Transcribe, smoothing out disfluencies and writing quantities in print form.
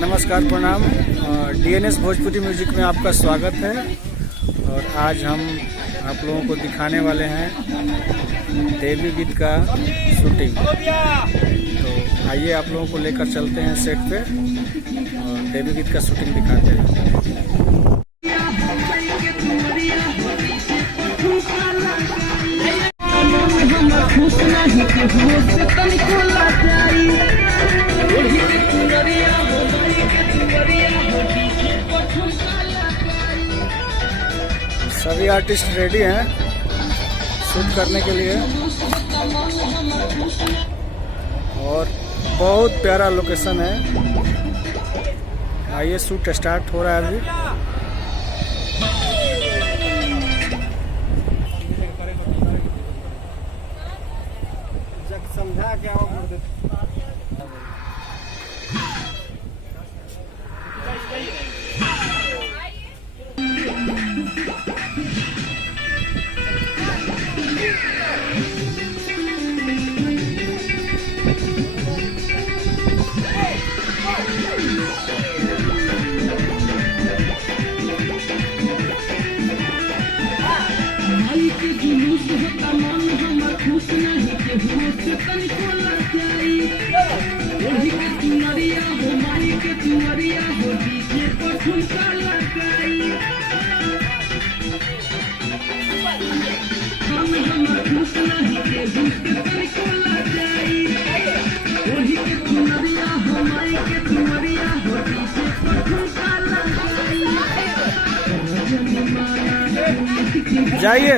नमस्कार, प्रणाम। DNS Bhojpuri music में आपका स्वागत है। और आज हम आप लोगों को दिखाने वाले हैं देवी गीत का शूटिंग। तो आइए आप लोगों को लेकर चलते हैं सेट पे और देवी गीत का शूटिंग दिखाते हैं। सभी आर्टिस्ट रेडी हैं शूट करने के लिए और बहुत प्यारा लोकेशन है। आइए शूट स्टार्ट हो रहा है अभी। समझा क्या जाइए।